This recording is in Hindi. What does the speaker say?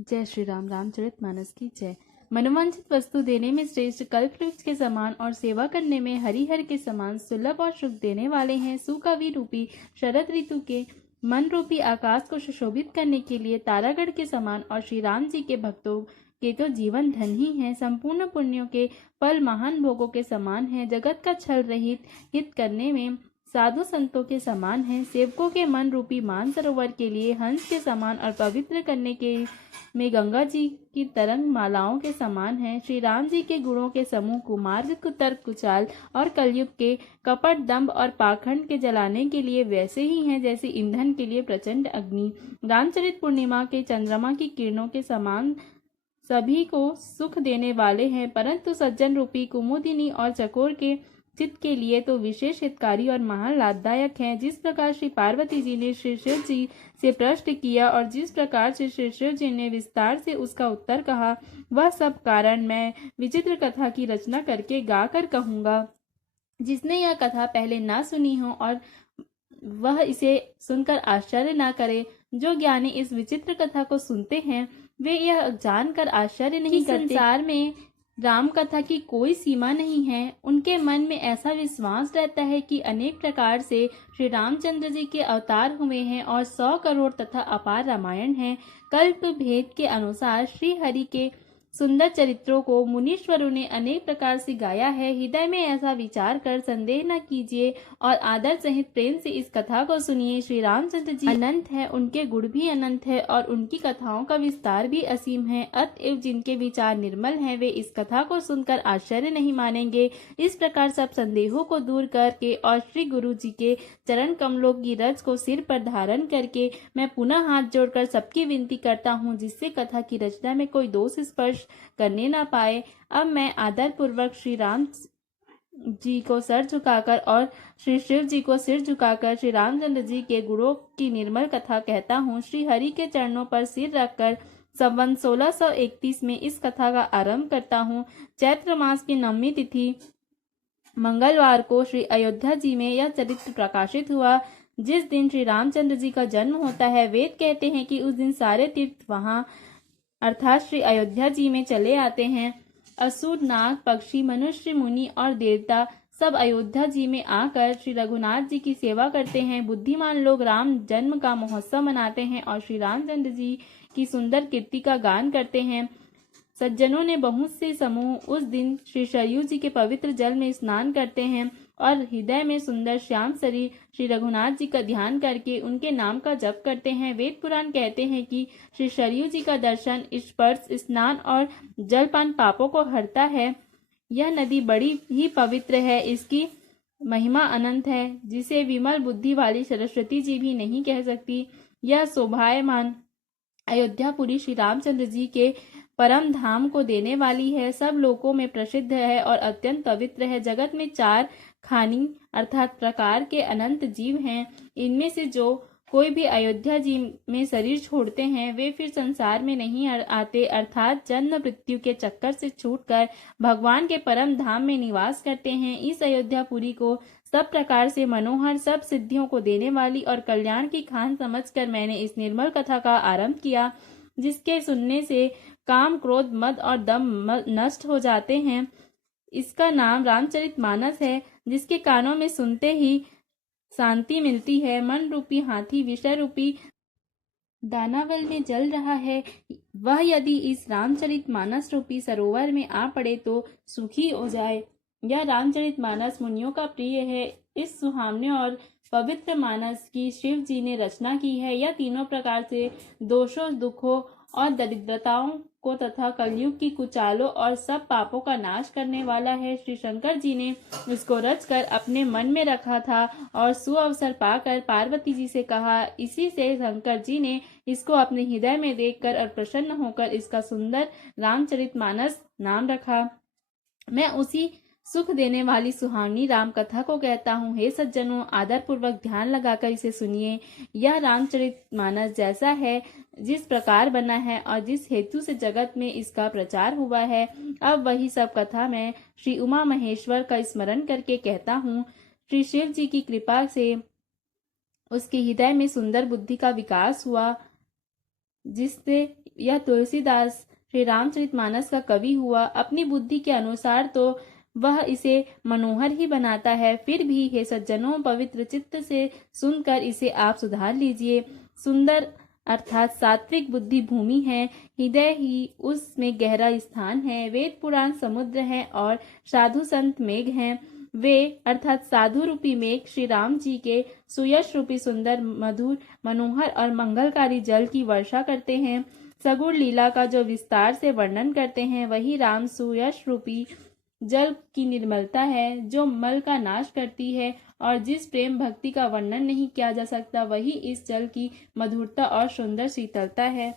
जय श्री राम। रामचरितमानस की जय। मनोवांछित वस्तु देने में श्रेष्ठ कल्पवृक्ष के समान और सेवा करने में हरिहर के समान सुलभ और सुख देने वाले हैं। सुकवि रूपी शरद ऋतु के मन रूपी आकाश को सुशोभित करने के लिए तारागढ़ के समान और श्री राम जी के भक्तों के तो जीवन धन ही है। संपूर्ण पुण्यों के फल महान भोगों के समान है। जगत का छल रहित हित करने में साधु संतों के समान है। सेवकों के मन रूपी मानसरोवर के लिए हंस के समान और पवित्र करने के में गंगा जी की तरंग मालाओं के समान है। श्री राम जी के गुणों के समूह कुमार्ग कुतर्क कुचाल और कलयुग के कपट दंभ और पाखंड के जलाने के लिए वैसे ही हैं जैसे ईंधन के लिए प्रचंड अग्नि। रामचरित पूर्णिमा के चंद्रमा की किरणों के समान सभी को सुख देने वाले हैं, परंतु सज्जन रूपी कुमुदिनी और चकोर के चित्त के लिए तो विशेष हितकारी और महान लाभदायक हैं। जिस प्रकार श्री पार्वती जी ने श्री शिव जी से प्रश्न किया और जिस प्रकार से श्री शिव जी ने विस्तार से उसका उत्तर कहा, वह सब कारण मैं विचित्र कथा की रचना करके गाकर कहूँगा। जिसने यह कथा पहले ना सुनी हो और वह इसे सुनकर आश्चर्य ना करे, जो ज्ञानी इस विचित्र कथा को सुनते हैं वे यह जानकर आश्चर्य नहीं करते संसार में राम कथा की कोई सीमा नहीं है। उनके मन में ऐसा विश्वास रहता है कि अनेक प्रकार से श्री रामचंद्र जी के अवतार हुए हैं और 100 करोड़ तथा अपार रामायण है। कल्प भेद के अनुसार श्री हरि के सुंदर चरित्रों को मुनीश्वरों ने अनेक प्रकार से गाया है। हृदय में ऐसा विचार कर संदेह न कीजिए और आदर सहित प्रेम से इस कथा को सुनिए। श्री रामचंद्र जी अनंत है, उनके गुण भी अनंत है और उनकी कथाओं का विस्तार भी असीम है। अतएव जिनके विचार निर्मल हैं वे इस कथा को सुनकर आश्चर्य नहीं मानेंगे। इस प्रकार सब संदेहों को दूर करके और श्री गुरु जी के चरण कमलों की रज को सिर पर धारण करके मैं पुनः हाथ जोड़कर सबकी विनती करता हूँ, जिससे कथा की रचना में कोई दोष स्पर्श करने ना पाए। अब मैं आदर पूर्वक श्री राम जी को सर झुकाकर और श्री शिव जी को सिर झुकाकर श्री रामचंद्र जी के गुणों की निर्मल कथा कहता हूँ। श्री हरि के चरणों पर सिर रखकर संवत 1631 में इस कथा का आरंभ करता हूँ। चैत्र मास की 9वीं तिथि मंगलवार को श्री अयोध्या जी में यह चरित्र प्रकाशित हुआ। जिस दिन श्री रामचंद्र जी का जन्म होता है, वेद कहते हैं कि उस दिन सारे तीर्थ वहां अर्थात श्री अयोध्या जी में चले आते हैं। असुर, नाग, पक्षी, मनुष्य, मुनि और देवता सब अयोध्या जी में आकर श्री रघुनाथ जी की सेवा करते हैं। बुद्धिमान लोग राम जन्म का महोत्सव मनाते हैं और श्री रामचंद्र जी की सुंदर कीर्ति का गान करते हैं। सज्जनों ने बहुत से समूह उस दिन श्री सरयू जी के पवित्र जल में स्नान करते हैं और हृदय में सुंदर श्याम शरीर श्री रघुनाथ जी का ध्यान करके उनके नाम का जप करते हैं। वेद पुराण कहते हैं कि श्री सरयू जी का दर्शन, स्पर्श, स्नान और जलपान पापों को हरता है। यह नदी बड़ी ही पवित्र है, इसकी महिमा अनंत है, जिसे विमल बुद्धि वाली सरस्वती जी भी नहीं कह सकती। यह शोभायमान अयोध्यापुरी श्री रामचंद्र जी के परम धाम को देने वाली है, सब लोकों में प्रसिद्ध है और अत्यंत पवित्र है। जगत में 4 खानी अर्थात प्रकार के अनंत जीव हैं। इनमें से जो कोई भी अयोध्या जी में शरीर छोड़ते हैं वे फिर संसार में नहीं आते, अर्थात जन्म मृत्यु के चक्कर से छूटकर भगवान के परम धाम में निवास करते हैं। इस अयोध्यापुरी को सब प्रकार से मनोहर, सब सिद्धियों को देने वाली और कल्याण की खान समझकर मैंने इस निर्मल कथा का आरंभ किया, जिसके सुनने से काम, क्रोध, मद और दम नष्ट हो जाते हैं। इसका नाम रामचरितमानस है, जिसके कानों में सुनते ही शांति मिलती है। मन रूपी हाथी विषय रूपी दानावल में जल रहा है, वह यदि इस रामचरितमानस रूपी सरोवर में आ पड़े तो सुखी हो जाए। यह रामचरितमानस मुनियों का प्रिय है। इस सुहावने और पवित्र मानस की शिव जी ने रचना की है। यह तीनों प्रकार से दोषों, दुखों और दरिद्रताओं को तथा कलयुग की कुचालों और सब पापों का नाश करने वाला है। श्री शंकर जी ने इसको रचकर अपने मन में रखा था और सुअवसर पाकर पार्वती जी से कहा। इसी से शंकर जी ने इसको अपने हृदय में देखकर और प्रसन्न होकर इसका सुंदर रामचरितमानस नाम रखा। मैं उसी सुख देने वाली सुहावनी राम कथा को कहता हूँ। हे सज्जनों, आदर पूर्वक ध्यान लगाकर इसे सुनिए। यह रामचरितमानस जैसा है, जिस प्रकार बना है और जिस हेतु से जगत में इसका प्रचार हुआ है, अब वही सब कथा मैं श्री उमा महेश्वर का स्मरण करके कहता हूँ। श्री शिव जी की कृपा से उसके हृदय में सुंदर बुद्धि का विकास हुआ जिससे यह तुलसीदास श्री रामचरितमानस का कवि हुआ। अपनी बुद्धि के अनुसार तो वह इसे मनोहर ही बनाता है, फिर भी हे सज्जनों, पवित्र चित्त से सुनकर इसे आप सुधार लीजिए। सुंदर अर्थात सात्विक बुद्धि भूमि है, हृदय ही उसमें गहरा स्थान है। वेद पुराण समुद्र है और साधु संत मेघ हैं। वे अर्थात साधु रूपी मेघ श्री राम जी के सुयश रूपी सुंदर, मधुर, मनोहर और मंगलकारी जल की वर्षा करते हैं। सगुण लीला का जो विस्तार से वर्णन करते हैं, वही राम सुयश रूपी जल की निर्मलता है, जो मल का नाश करती है। और जिस प्रेम भक्ति का वर्णन नहीं किया जा सकता, वही इस जल की मधुरता और सुंदर शीतलता है।